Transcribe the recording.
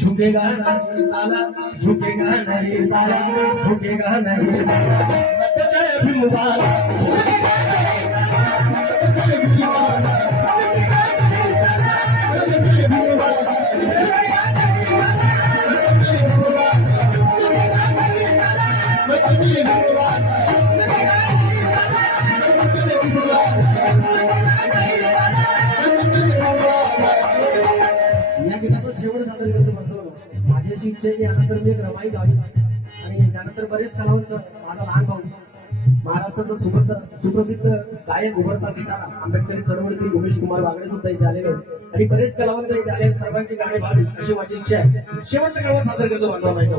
झुकेगा नहीं साला, झुकेगा नहीं साला, झुकेगा नहीं साला, जय भीम वाला, शेवट सादर करतो म्हणतो. माझ्याची इच्छा आहे की यानंतर मी एक रमाई गावी आणि त्यानंतर बरेच कलावंत, माझा लहान भाऊ महाराष्ट्राचा सुप्रसिद्ध गायक उभरता सीताराम, आंबेडकरी चळवळीतील उमेश कुमार वागडे सुद्धा इथे आलेले आहेत आणि बरेच कलावंत इथे आले. सर्वांची गाणी भावी अशी माझी इच्छा आहे. शेवटचं गाणं सादर करतो म्हणतो.